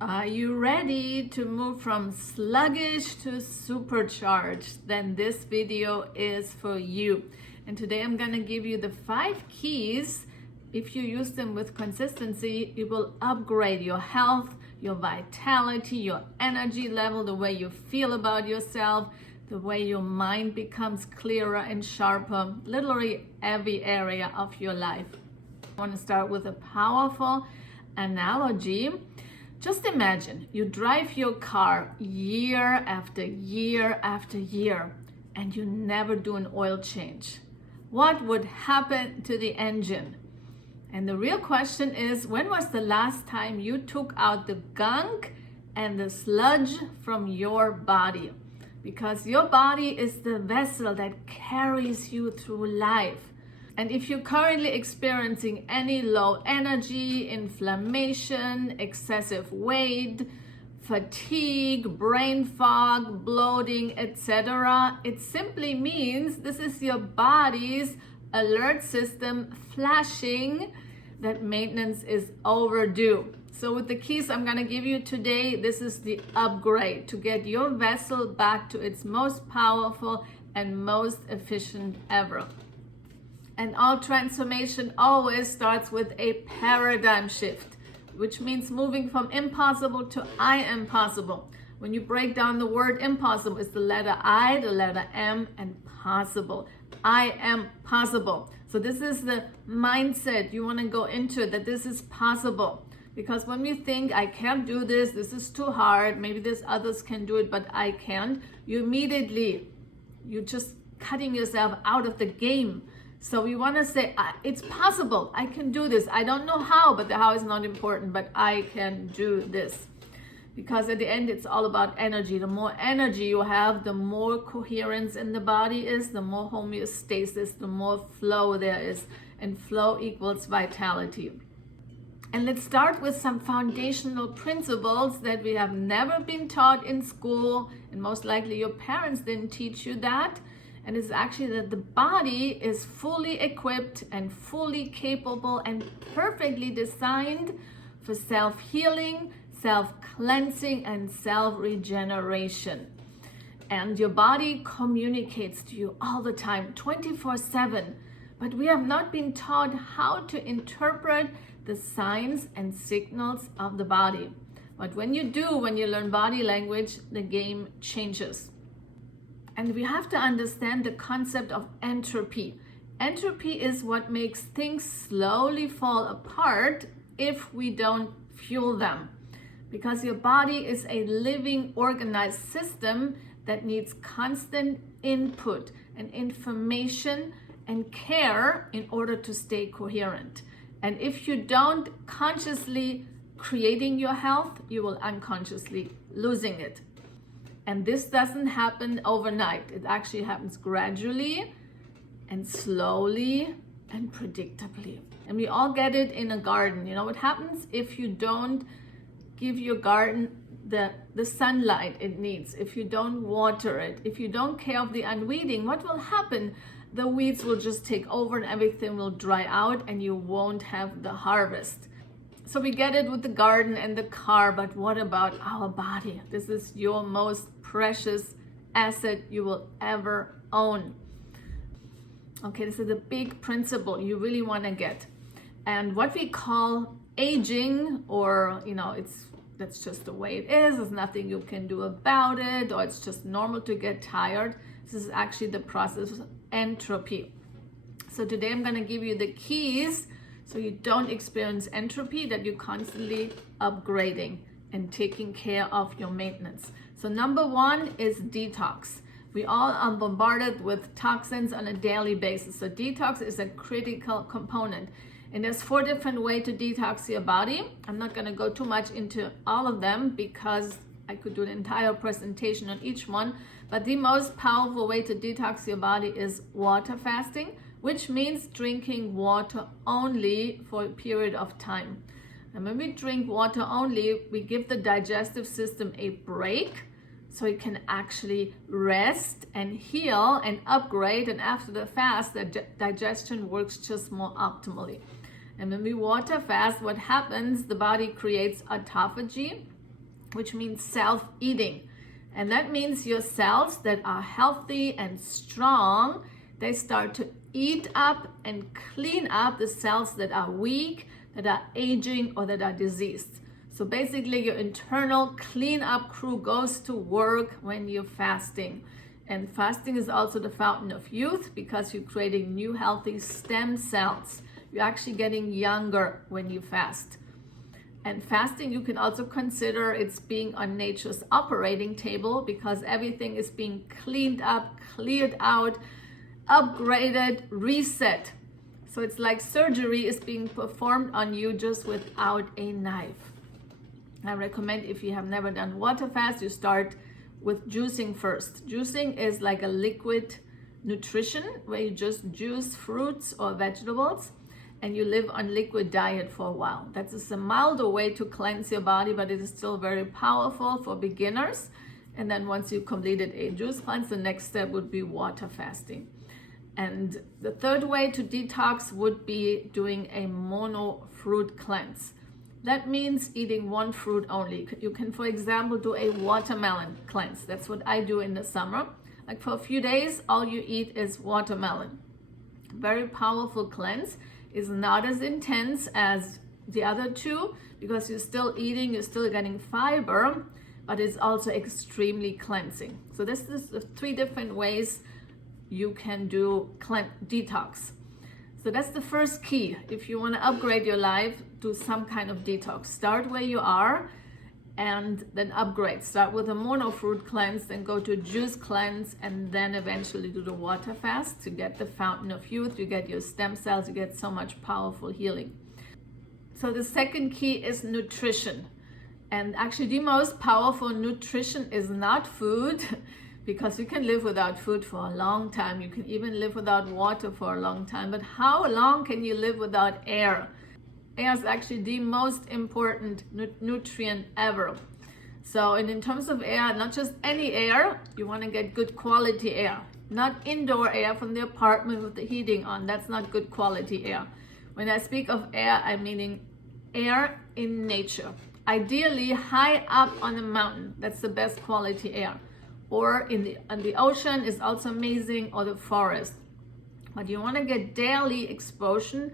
Are you ready to move from sluggish to supercharged? Then this video is for you. And today I'm going to give you the 5 keys. If you use them with consistency, you will upgrade your health, your vitality, your energy level, the way you feel about yourself, the way your mind becomes clearer and sharper, literally every area of your life. I want to start with a powerful analogy. Just imagine you drive your car year after year after year and you never do an oil change. What would happen to the engine? And the real question is, when was the last time you took out the gunk and the sludge from your body? Because your body is the vessel that carries you through life. And if you're currently experiencing any low energy, inflammation, excessive weight, fatigue, brain fog, bloating, etc., it simply means this is your body's alert system flashing that maintenance is overdue. So with the keys I'm going to give you today, this is the upgrade to get your vessel back to its most powerful and most efficient ever. And all transformation always starts with a paradigm shift, which means moving from impossible to I am possible. When you break down the word impossible, it's the letter I, the letter M, and possible. I am possible. So this is the mindset you want to go into, that this is possible. Because when we think I can't do this, this is too hard, maybe this others can do it, but I can't, you're just cutting yourself out of the game. So we want to say, it's possible, I can do this. I don't know how, but the how is not important, but I can do this. Because at the end, it's all about energy. The more energy you have, the more coherence in the body is, the more homeostasis, the more flow there is. And flow equals vitality. And let's start with some foundational principles that we have never been taught in school, and most likely your parents didn't teach you that. And it's actually that the body is fully equipped and fully capable and perfectly designed for self-healing, self-cleansing, and self-regeneration. And your body communicates to you all the time, 24/7. But we have not been taught how to interpret the signs and signals of the body. But when you do, when you learn body language, the game changes. And we have to understand the concept of entropy. Entropy is what makes things slowly fall apart if we don't fuel them. Because your body is a living, organized system that needs constant input and information and care in order to stay coherent. And if you don't consciously creating your health, you will unconsciously losing it. And this doesn't happen overnight. It actually happens gradually and slowly and predictably. And we all get it in a garden. You know what happens if you don't give your garden the sunlight it needs, if you don't water it, if you don't care of the unweeding, what will happen? The weeds will just take over and everything will dry out and you won't have the harvest. So we get it with the garden and the car, but what about our body? This is your most precious asset you will ever own. Okay, this is a big principle you really want to get. And what we call aging, or that's just the way it is, there's nothing you can do about it, or it's just normal to get tired. This is actually the process of entropy. So today I'm going to give you the keys so you don't experience entropy, that you're constantly upgrading and taking care of your maintenance. So number 1 is detox. We all are bombarded with toxins on a daily basis. So detox is a critical component. And there's 4 different ways to detox your body. I'm not going to go too much into all of them because I could do an entire presentation on each one. But the most powerful way to detox your body is water fasting, which means drinking water only for a period of time. And when we drink water only, we give the digestive system a break so it can actually rest and heal and upgrade. And after the fast, the digestion works just more optimally. And when we water fast, what happens? The body creates autophagy, which means self-eating. And that means your cells that are healthy and strong, they start to eat up and clean up the cells that are weak, that are aging, or that are diseased. So basically your internal cleanup crew goes to work when you're fasting. And fasting is also the fountain of youth because you're creating new healthy stem cells. You're actually getting younger when you fast. And fasting, you can also consider it's being on nature's operating table because everything is being cleaned up, cleared out, upgraded, reset. So it's like surgery is being performed on you just without a knife. I recommend if you have never done water fast, you start with juicing first. Juicing is like a liquid nutrition where you just juice fruits or vegetables and you live on liquid diet for a while. That's just a milder way to cleanse your body, but it is still very powerful for beginners. And then once you've completed a juice cleanse, the next step would be water fasting. And the third way to detox would be doing a mono fruit cleanse. That means eating one fruit only. You can, for example, do a watermelon cleanse. That's what I do in the summer. Like for a few days, all you eat is watermelon. Very powerful cleanse. Is not as intense as the other two because you're still eating, you're still getting fiber, but it's also extremely cleansing. So this is the 3 different ways you can do detox. So that's the first key. If you want to upgrade your life, do some kind of detox. Start where you are and then upgrade. Start with a mono fruit cleanse, then go to juice cleanse, and then eventually do the water fast to get the fountain of youth. You get your stem cells, you get so much powerful healing. So the second key is nutrition. And actually the most powerful nutrition is not food because you can live without food for a long time. You can even live without water for a long time. But how long can you live without air? Air is actually the most important nutrient ever. So in terms of air, not just any air, you want to get good quality air. Not indoor air from the apartment with the heating on. That's not good quality air. When I speak of air, I'm meaning air in nature. Ideally high up on a mountain. That's the best quality air. Or on the ocean is also amazing, or the forest. But you want to get daily exposure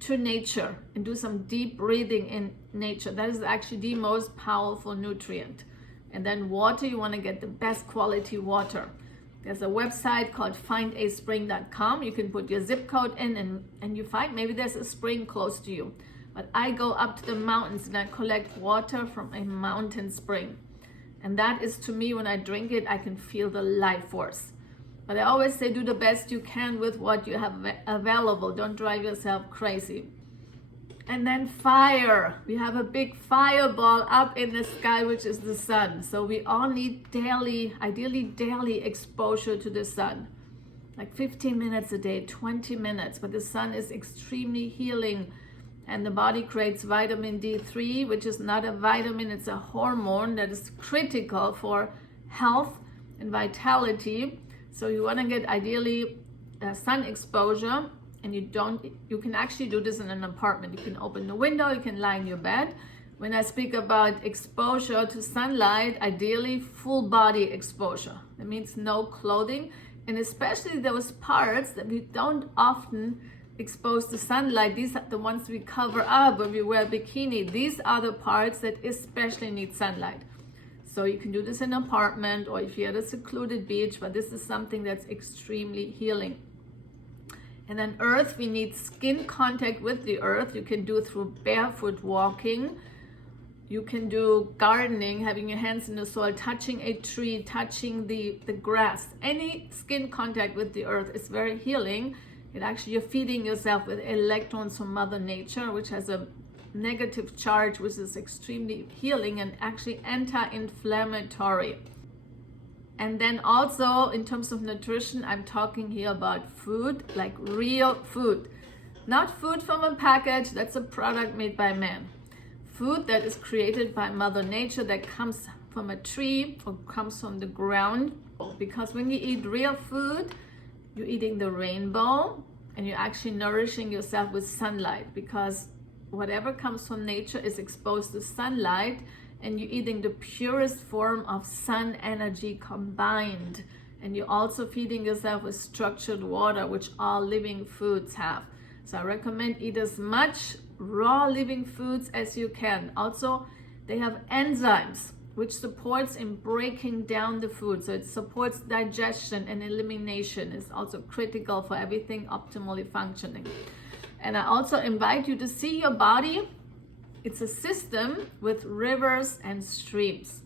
to nature and do some deep breathing in nature. That is actually the most powerful nutrient. And then water, you want to get the best quality water. There's a website called findaspring.com. You can put your zip code in and you find maybe there's a spring close to you. But I go up to the mountains and I collect water from a mountain spring. And that is, to me, when I drink it, I can feel the life force. But I always say do the best you can with what you have available. Don't drive yourself crazy. And then fire. We have a big fireball up in the sky, which is the sun. So we all need daily, ideally daily exposure to the sun. Like 15 minutes a day, 20 minutes. But the sun is extremely healing. And the body creates vitamin D3, which is not a vitamin, it's a hormone that is critical for health and vitality. So you want to get ideally sun exposure, and you can actually do this in an apartment. You can open the window, you can lie in your bed. When I speak about exposure to sunlight, ideally full body exposure. That means no clothing, and especially those parts that we don't often expose to sunlight. These are the ones we cover up when we wear a bikini. These are the parts that especially need sunlight. So you can do this in an apartment or if you're at a secluded beach, but this is something that's extremely healing. And then earth, we need skin contact with the earth. You can do through barefoot walking. You can do gardening, having your hands in the soil, touching a tree, touching the grass. Any skin contact with the earth is very healing. You're feeding yourself with electrons from Mother Nature, which has a negative charge, which is extremely healing and actually anti-inflammatory. And then also in terms of nutrition, I'm talking here about food, like real food. Not food from a package, that's a product made by man. Food that is created by Mother Nature, that comes from a tree or comes from the ground. Because when you eat real food, you're eating the rainbow and you're actually nourishing yourself with sunlight, because whatever comes from nature is exposed to sunlight and you're eating the purest form of sun energy combined. And you're also feeding yourself with structured water, which all living foods have. So I recommend eat as much raw living foods as you can. Also, they have enzymes, which supports in breaking down the food. So it supports digestion and elimination. It's also critical for everything optimally functioning. And I also invite you to see your body. It's a system with rivers and streams.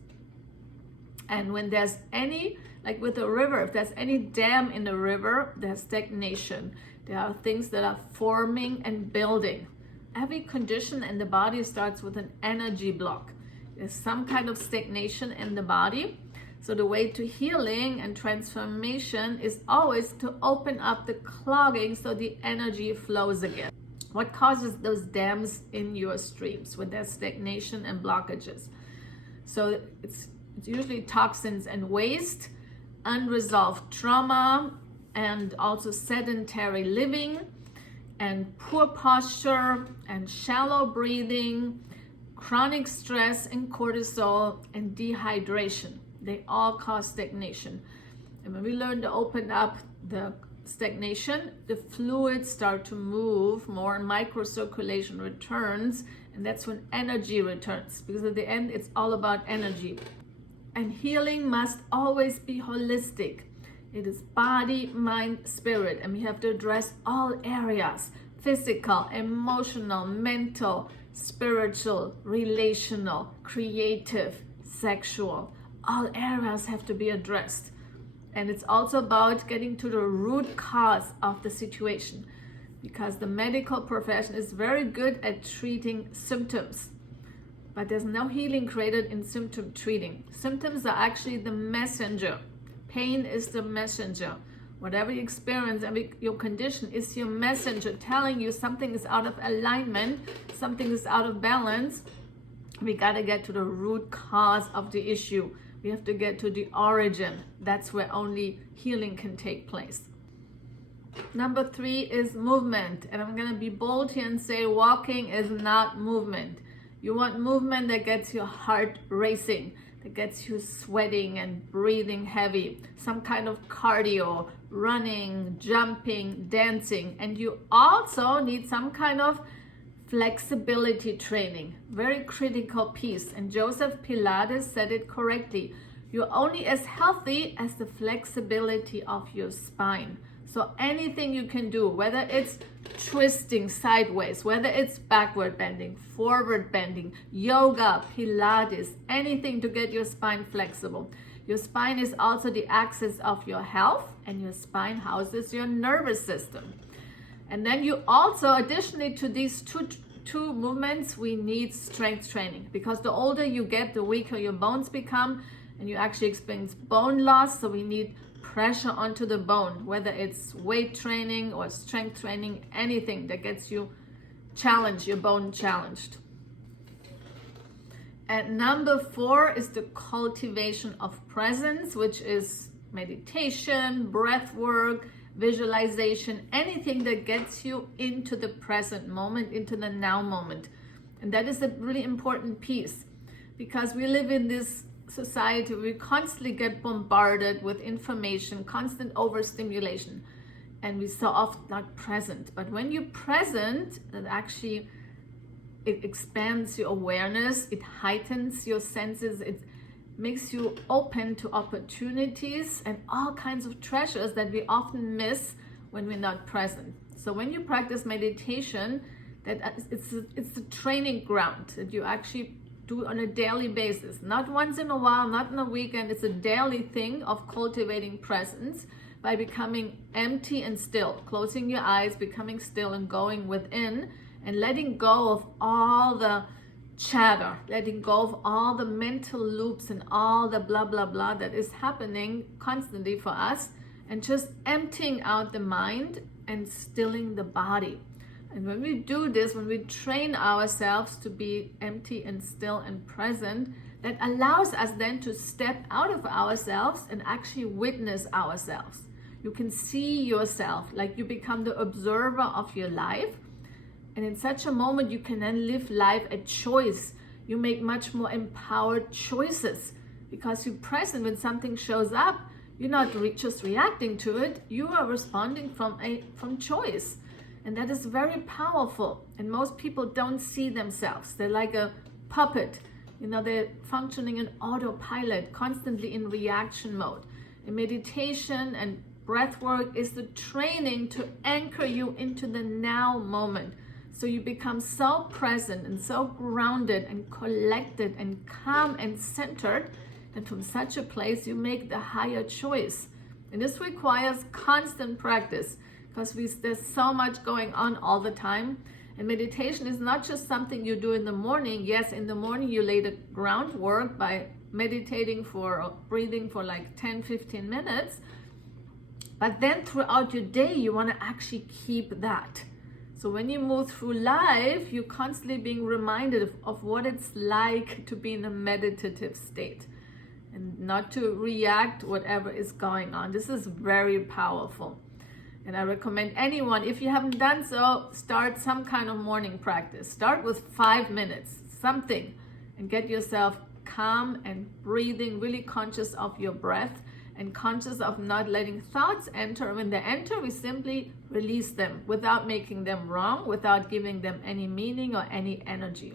And when there's any, like with a river, if there's any dam in the river, there's stagnation. There are things that are forming and building. Every condition in the body starts with an energy block. There's some kind of stagnation in the body. So the way to healing and transformation is always to open up the clogging so the energy flows again. What causes those dams in your streams when there's stagnation and blockages? So it's usually toxins and waste, unresolved trauma, and also sedentary living, and poor posture, and shallow breathing, chronic stress and cortisol, and dehydration. They all cause stagnation. And when we learn to open up the stagnation, the fluids start to move more, microcirculation returns, and that's when energy returns, because at the end it's all about energy. And healing must always be holistic. It is body, mind, spirit, and we have to address all areas: physical, emotional, mental, spiritual, relational, creative, sexual. All areas have to be addressed. And it's also about getting to the root cause of the situation, because the medical profession is very good at treating symptoms, but there's no healing created in symptom treating. Symptoms are actually the messenger. Pain is the messenger. Whatever you experience, your condition is your messenger telling you something is out of alignment, something is out of balance. We got to get to the root cause of the issue. We have to get to the origin. That's where only healing can take place. Number 3 is movement. And I'm going to be bold here and say walking is not movement. You want movement that gets your heart racing, that gets you sweating and breathing heavy. Some kind of cardio, running, jumping, dancing. And you also need some kind of flexibility training, very critical piece. And Joseph Pilates said it correctly. You're only as healthy as the flexibility of your spine. So anything you can do, whether it's twisting sideways, whether it's backward bending, forward bending, yoga, Pilates, anything to get your spine flexible. Your spine is also the axis of your health, and your spine houses your nervous system. And then you also, additionally to these two movements, we need strength training, because the older you get, the weaker your bones become, and you actually experience bone loss. So we need pressure onto the bone, whether it's weight training or strength training, anything that gets you challenged, your bone challenged. And number 4 is the cultivation of presence, which is meditation, breath work, visualization, anything that gets you into the present moment, into the now moment. And that is a really important piece, because we live in this society where we constantly get bombarded with information, constant overstimulation, and we so often not present. But when you're present, it actually expands your awareness, it heightens your senses, it makes you open to opportunities and all kinds of treasures that we often miss when we're not present. So when you practice meditation, that it's a training ground that you actually do on a daily basis, not once in a while, not in a weekend. It's a daily thing of cultivating presence by becoming empty and still, closing your eyes, becoming still and going within, and letting go of all the chatter, letting go of all the mental loops and all the blah blah blah that is happening constantly for us, and just emptying out the mind and stilling the body. And when we do this, when we train ourselves to be empty and still and present, that allows us then to step out of ourselves and actually witness ourselves. You can see yourself, like you become the observer of your life. And in such a moment, you can then live life at choice. You make much more empowered choices because you're present when something shows up. You're not just reacting to it. You are responding from choice. And that is very powerful. And most people don't see themselves. They're like a puppet. They're functioning in autopilot, constantly in reaction mode. And meditation and breath work is the training to anchor you into the now moment. So you become so present and so grounded and collected and calm and centered. And from such a place, you make the higher choice. And this requires constant practice because there's so much going on all the time. And meditation is not just something you do in the morning. Yes, in the morning you lay the groundwork by meditating or breathing for like 10, 15 minutes. But then throughout your day, you want to actually keep that. So when you move through life, you're constantly being reminded of what it's like to be in a meditative state and not to react whatever is going on. This is very powerful. And I recommend anyone, if you haven't done so, start some kind of morning practice. Start with 5 minutes, something, and get yourself calm and breathing, really conscious of your breath and conscious of not letting thoughts enter. When they enter, we simply release them without making them wrong, without giving them any meaning or any energy.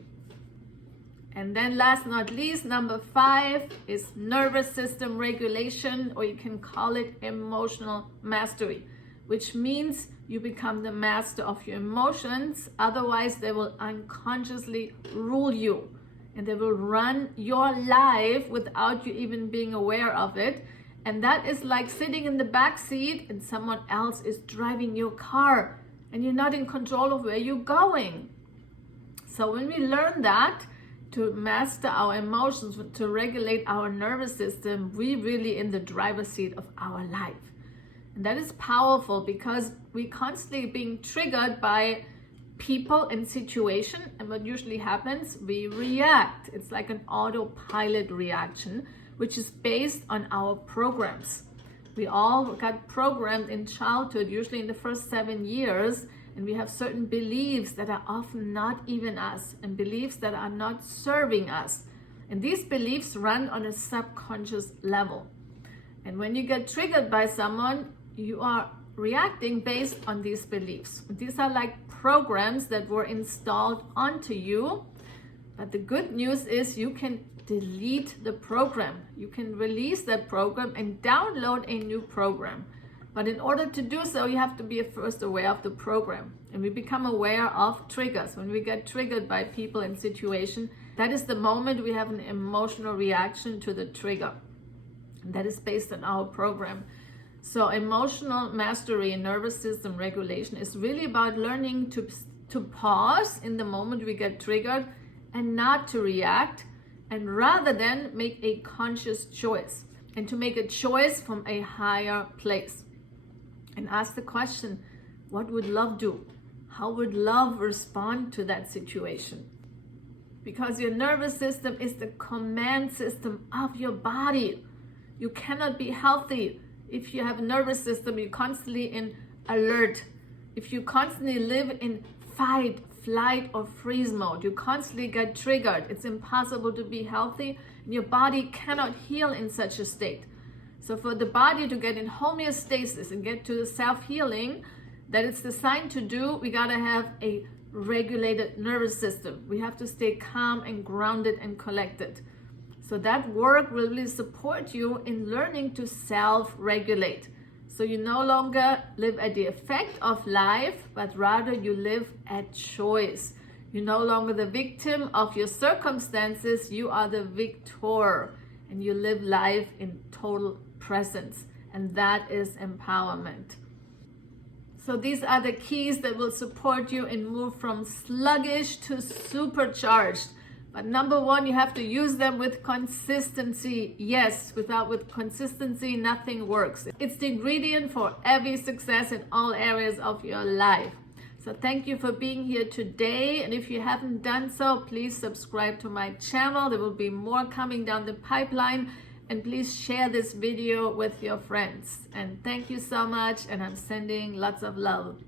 And then last but not least, number 5 is nervous system regulation, or you can call it emotional mastery, which means you become the master of your emotions. Otherwise, they will unconsciously rule you and they will run your life without you even being aware of it. And that is like sitting in the back seat and someone else is driving your car and you're not in control of where you're going. So when we learn that, to master our emotions, to regulate our nervous system, we're really in the driver's seat of our life. And that is powerful because we're constantly being triggered by people and situation. And what usually happens, we react. It's like an autopilot reaction, which is based on our programs. We all got programmed in childhood, usually in the first 7 years, and we have certain beliefs that are often not even us and beliefs that are not serving us. And these beliefs run on a subconscious level. And when you get triggered by someone, you are reacting based on these beliefs. These are like programs that were installed onto you. But the good news is you can delete the program. You can release that program and download a new program. But in order to do so, you have to be first aware of the program. And we become aware of triggers. When we get triggered by people and situation, that is the moment we have an emotional reaction to the trigger. And that is based on our program. So emotional mastery and nervous system regulation is really about learning to pause in the moment we get triggered and not to react, and rather than make a conscious choice and to make a choice from a higher place. And ask the question, what would love do? How would love respond to that situation? Because your nervous system is the command system of your body. You cannot be healthy if you have a nervous system, you're constantly in alert. If you constantly live in fight, flight, or freeze mode, you constantly get triggered. It's impossible to be healthy, and your body cannot heal in such a state. So for the body to get in homeostasis and get to the self-healing that it's designed to do, we gotta have a regulated nervous system. We have to stay calm and grounded and collected. So that work will really support you in learning to self-regulate. So you no longer live at the effect of life, but rather you live at choice. You're no longer the victim of your circumstances, you are the victor. And you live life in total presence. And that is empowerment. So these are the keys that will support you and move from sluggish to supercharged. But number 1, you have to use them with consistency. Yes, with consistency, nothing works. It's the ingredient for every success in all areas of your life. So thank you for being here today. And if you haven't done so, please subscribe to my channel. There will be more coming down the pipeline. And please share this video with your friends. And thank you so much. And I'm sending lots of love.